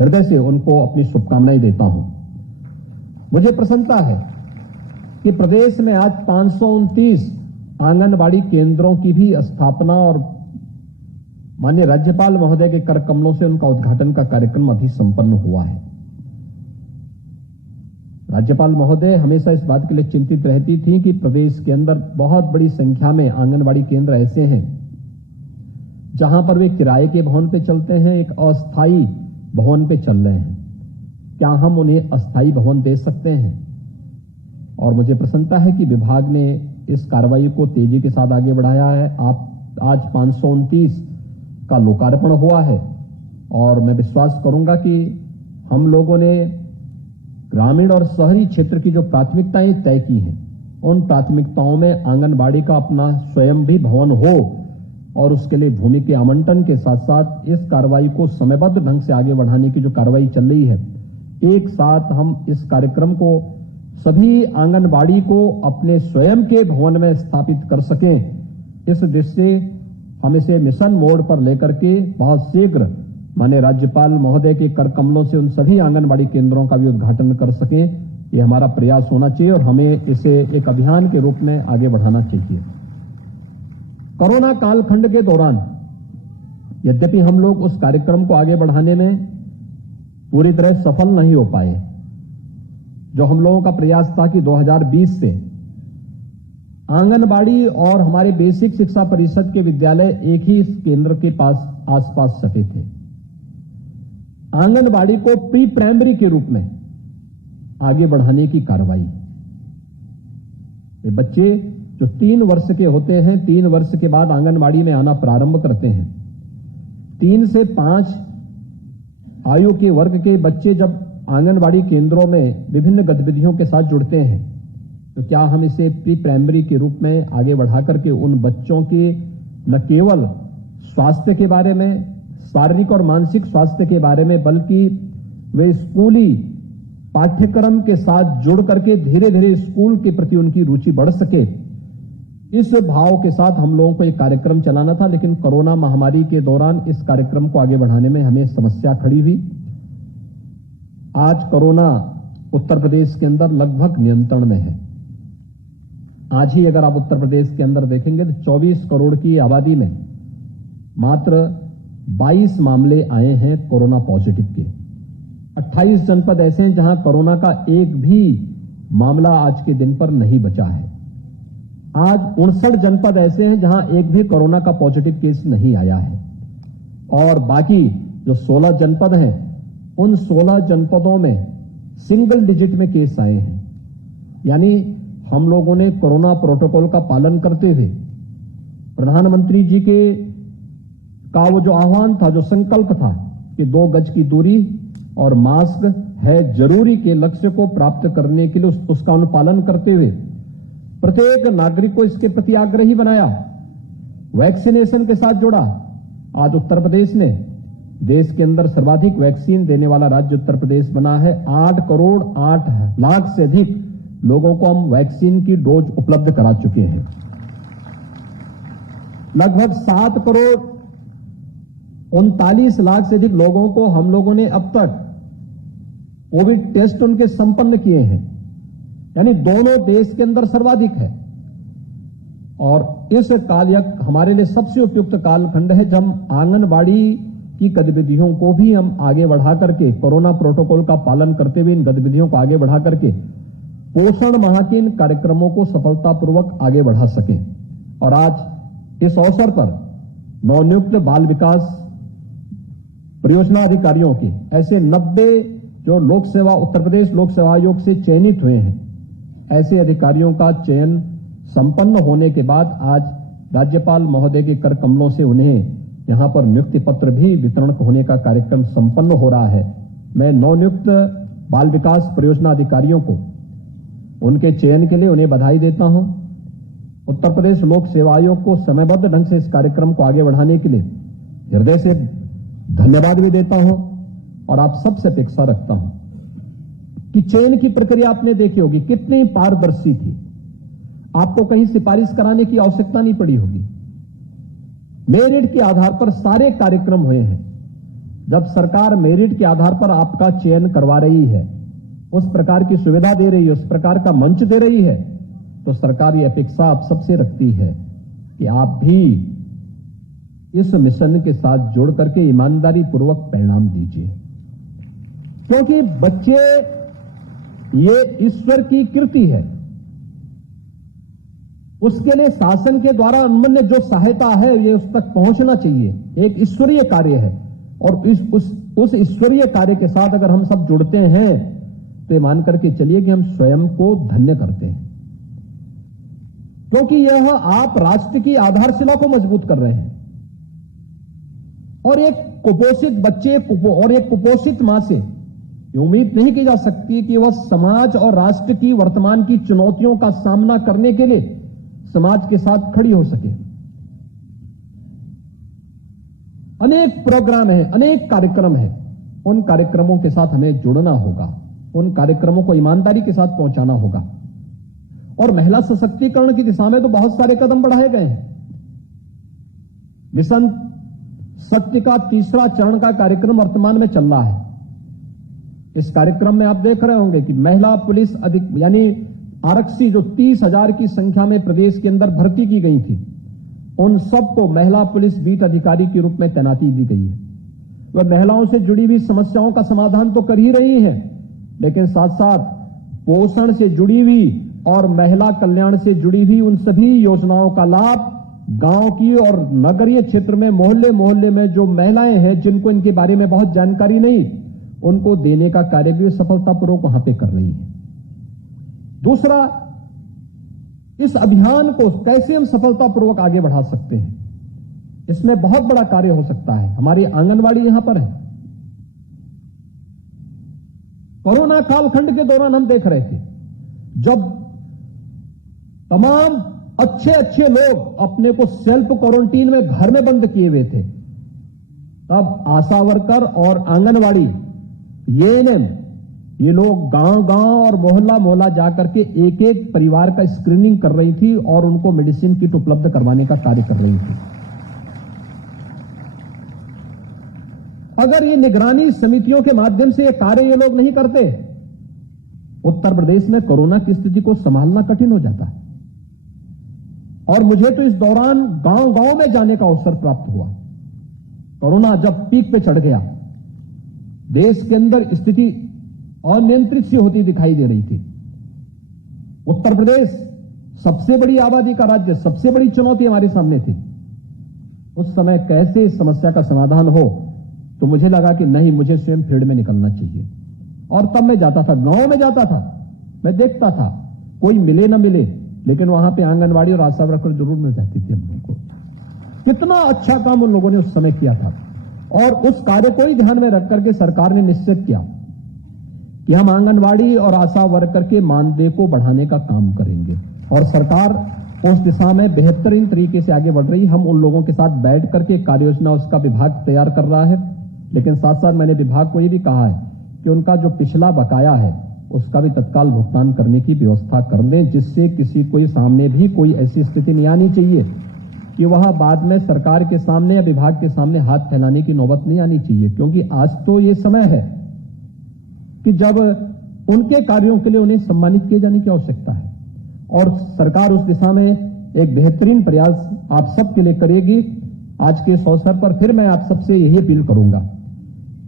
हृदय से उनको अपनी शुभकामनाएं देता हूं। मुझे प्रसन्नता है कि प्रदेश में आज 529 आंगनबाड़ी केंद्रों की भी स्थापना और माननीय राज्यपाल महोदय के कर कमलों से उनका उद्घाटन का कार्यक्रम अभी संपन्न हुआ है। राज्यपाल महोदय हमेशा इस बात के लिए चिंतित रहती थी कि प्रदेश के अंदर बहुत बड़ी संख्या में आंगनबाड़ी केंद्र ऐसे हैं जहां पर वे किराए के भवन पे चलते हैं, एक अस्थायी भवन पे चल रहे हैं। क्या हम उन्हें अस्थायी भवन दे सकते हैं? और मुझे प्रसन्नता है कि विभाग ने इस कार्रवाई को तेजी के साथ आगे बढ़ाया है। आज 529 का लोकार्पण हुआ है और मैं विश्वास करूंगा कि हम लोगों ने ग्रामीण और शहरी क्षेत्र की जो प्राथमिकताएं तय की हैं, उन प्राथमिकताओं में आंगनबाड़ी का अपना स्वयं भी भवन हो और उसके लिए भूमि के आवंटन के साथ साथ इस कार्रवाई को समयबद्ध ढंग से आगे बढ़ाने की जो कार्रवाई चल रही है, एक साथ हम इस कार्यक्रम को सभी आंगनबाड़ी को अपने स्वयं के भवन में स्थापित कर सकें। इस दृष्टि से हम इसे मिशन मोड पर लेकर के बहुत शीघ्र माननीय राज्यपाल महोदय के कर कमलों से उन सभी आंगनबाड़ी केंद्रों का भी उद्घाटन कर सकें, ये हमारा प्रयास होना चाहिए और हमें इसे एक अभियान के रूप में आगे बढ़ाना चाहिए। कोरोना कालखंड के दौरान यद्यपि हम लोग उस कार्यक्रम को आगे बढ़ाने में पूरी तरह सफल नहीं हो पाए, जो हम लोगों का प्रयास था कि 2020 से आंगनबाड़ी और हमारे बेसिक शिक्षा परिषद के विद्यालय एक ही केंद्र के पास आसपास सटे थे। आंगनबाड़ी को प्री प्राइमरी के रूप में आगे बढ़ाने की कार्रवाई। ये बच्चे जो 3 वर्ष के होते हैं, 3 वर्ष के बाद आंगनबाड़ी में आना प्रारंभ करते हैं। 3 से 5 आयु के वर्ग के बच्चे जब आंगनबाड़ी केंद्रों में विभिन्न गतिविधियों के साथ जुड़ते हैं, तो क्या हम इसे प्री प्राइमरी के रूप में आगे बढ़ा करके उन बच्चों के न केवल स्वास्थ्य के बारे में, शारीरिक और मानसिक स्वास्थ्य के बारे में, बल्कि वे स्कूली पाठ्यक्रम के साथ जुड़ करके धीरे धीरे स्कूल के प्रति उनकी रुचि बढ़ सके, इस भाव के साथ हम लोगों को एक कार्यक्रम चलाना था। लेकिन कोरोना महामारी के दौरान इस कार्यक्रम को आगे बढ़ाने में हमें समस्या खड़ी हुई। आज कोरोना उत्तर प्रदेश के अंदर लगभग नियंत्रण में है। आज ही अगर आप उत्तर प्रदेश के अंदर देखेंगे तो 24 करोड़ की आबादी में मात्र 22 मामले आए हैं कोरोना पॉजिटिव के। 28 जनपद ऐसे हैं जहां कोरोना का एक भी मामला आज के दिन पर नहीं बचा है। आज 59 जनपद ऐसे हैं जहां एक भी कोरोना का पॉजिटिव केस नहीं आया है और बाकी जो 16 जनपद हैं, उन 16 जनपदों में सिंगल डिजिट में केस आए हैं। यानी हम लोगों ने कोरोना प्रोटोकॉल का पालन करते हुए प्रधानमंत्री जी के का वो जो आह्वान था, जो संकल्प था कि 2 गज की दूरी और मास्क है जरूरी के लक्ष्य को प्राप्त करने के लिए उसका अनुपालन करते हुए प्रत्येक नागरिक को इसके प्रति आग्रही बनाया, वैक्सीनेशन के साथ जोड़ा। आज उत्तर प्रदेश ने देश के अंदर सर्वाधिक वैक्सीन देने वाला राज्य उत्तर प्रदेश बना है। 8 करोड़ 8 लाख से अधिक लोगों को हम वैक्सीन की डोज उपलब्ध करा चुके हैं। लगभग 7 करोड़ 39 लाख से अधिक लोगों को हम लोगों ने अब तक कोविड टेस्ट उनके संपन्न किए हैं, यानी दोनों देश के अंदर सर्वाधिक है। और इस कालयक हमारे लिए सबसे उपयुक्त कालखंड है जब आंगनबाड़ी की गतिविधियों को भी हम आगे बढ़ा करके कोरोना प्रोटोकॉल का पालन करते हुए इन गतिविधियों को आगे बढ़ा करके पोषण माह के इन कार्यक्रमों को सफलतापूर्वक आगे बढ़ा सकें। और आज इस अवसर पर नवनियुक्त बाल विकास परियोजना अधिकारियों के ऐसे 90 जो लोक सेवा उत्तर प्रदेश लोक सेवा आयोग से चयनित हुए हैं, ऐसे अधिकारियों का चयन संपन्न होने के बाद आज राज्यपाल महोदय के कर कमलों से उन्हें यहां पर नियुक्ति पत्र भी वितरण होने का कार्यक्रम संपन्न हो रहा है। मैं नवनियुक्त बाल विकास परियोजना अधिकारियों को उनके चयन के लिए उन्हें बधाई देता हूं। उत्तर प्रदेश लोक सेवा आयोग को समयबद्ध ढंग से इस कार्यक्रम को आगे बढ़ाने के लिए हृदय से धन्यवाद भी देता हूं और आप सबसे अपेक्षा रखता हूं कि चयन की प्रक्रिया आपने देखी होगी कितनी पारदर्शी थी। आपको कहीं सिफारिश कराने की आवश्यकता नहीं पड़ी होगी। मेरिट के आधार पर सारे कार्यक्रम हुए हैं। जब सरकार मेरिट के आधार पर आपका चयन करवा रही है, उस प्रकार की सुविधा दे रही है, उस प्रकार का मंच दे रही है, तो सरकार ये अपेक्षा आप सबसे रखती है कि आप भी इस मिशन के साथ जुड़ करके ईमानदारी पूर्वक परिणाम दीजिए, क्योंकि बच्चे ये ईश्वर की कृति है। उसके लिए शासन के द्वारा अनुमन्य जो सहायता है ये उस तक पहुंचना चाहिए, एक ईश्वरीय कार्य है। और उस ईश्वरीय कार्य के साथ अगर हम सब जुड़ते हैं तो ये मान करके चलिए कि हम स्वयं को धन्य करते हैं, क्योंकि यह आप राष्ट्र की आधारशिला को मजबूत कर रहे हैं। और एक कुपोषित बच्चे और एक कुपोषित मां से उम्मीद नहीं की जा सकती कि वह समाज और राष्ट्र की वर्तमान की चुनौतियों का सामना करने के लिए समाज के साथ खड़ी हो सके। अनेक प्रोग्राम हैं, अनेक कार्यक्रम हैं, उन कार्यक्रमों के साथ हमें जुड़ना होगा, उन कार्यक्रमों को ईमानदारी के साथ पहुंचाना होगा। और महिला सशक्तिकरण की दिशा में तो बहुत सारे कदम बढ़ाए गए हैं। मिशन सत्य का तीसरा चरण का कार्यक्रम वर्तमान में चल रहा है। इस कार्यक्रम में आप देख रहे होंगे कि महिला पुलिस यानी आरक्षी जो 30,000 की संख्या में प्रदेश के अंदर भर्ती की गई थी, उन सबको महिला पुलिस बीट अधिकारी के रूप में तैनाती दी गई है। वह महिलाओं से जुड़ी हुई समस्याओं का समाधान तो कर ही रही है, लेकिन साथ साथ पोषण से जुड़ी हुई और महिला कल्याण से जुड़ी हुई उन सभी योजनाओं का लाभ गांव की और नगरीय क्षेत्र में मोहल्ले मोहल्ले में जो महिलाएं हैं जिनको इनके बारे में बहुत जानकारी नहीं, उनको देने का कार्य भी सफलतापूर्वक वहां पे कर रही है। दूसरा, इस अभियान को कैसे हम सफलतापूर्वक आगे बढ़ा सकते हैं, इसमें बहुत बड़ा कार्य हो सकता है। हमारी आंगनवाड़ी यहां पर है। कोरोना कालखंड के दौरान हम देख रहे थे जब तमाम अच्छे अच्छे लोग अपने को सेल्फ क्वारंटीन में घर में बंद किए हुए थे, तब आशा वर्कर और आंगनवाड़ी एएनएम ये लोग गांव गांव और मोहल्ला मोहल्ला जाकर के एक एक परिवार का स्क्रीनिंग कर रही थी और उनको मेडिसिन किट उपलब्ध करवाने का कार्य कर रही थी। अगर ये निगरानी समितियों के माध्यम से ये कार्य ये लोग नहीं करते, उत्तर प्रदेश में कोरोना की स्थिति को संभालना कठिन हो जाता। और मुझे तो इस दौरान गांव गांव में जाने का अवसर प्राप्त हुआ। कोरोना जब पीक पे चढ़ गया, देश के अंदर स्थिति अनियंत्रित सी होती दिखाई दे रही थी। उत्तर प्रदेश सबसे बड़ी आबादी का राज्य, सबसे बड़ी चुनौती हमारे सामने थी। उस समय कैसे इस समस्या का समाधान हो, तो मुझे लगा कि नहीं, मुझे स्वयं फील्ड में निकलना चाहिए। और तब मैं जाता था, गांव में जाता था, मैं देखता था, कोई मिले ना मिले, लेकिन वहां पे आंगनवाड़ी और आशा वर्कर जरूर मिल जाती थी हम लोगों को। कितना अच्छा काम उन लोगों ने उस समय किया था। और उस कार्य को ही ध्यान में रख करके सरकार ने निश्चित किया कि हम आंगनवाड़ी और आशा वर्कर के मानदेय को बढ़ाने का काम करेंगे। और सरकार उस दिशा में बेहतरीन तरीके से आगे बढ़ रही। हम उन लोगों के साथ बैठ करके कार्य योजना उसका विभाग तैयार कर रहा है, लेकिन साथ साथ मैंने विभाग को यह भी कहा है कि उनका जो पिछला बकाया है उसका भी तत्काल भुगतान करने की व्यवस्था कर दें, जिससे किसी को सामने भी कोई ऐसी स्थिति नहीं आनी चाहिए कि वह बाद में सरकार के सामने या विभाग के सामने हाथ फैलाने की नौबत नहीं आनी चाहिए। क्योंकि आज तो ये समय है कि जब उनके कार्यों के लिए उन्हें सम्मानित किए जाने की आवश्यकता है। और सरकार उस दिशा में एक बेहतरीन प्रयास आप सबके लिए करेगी। आज के इस अवसर पर फिर मैं आप सबसे यही अपील करूंगा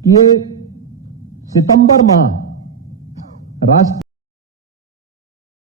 कि ये सितंबर माह राष्ट्रीय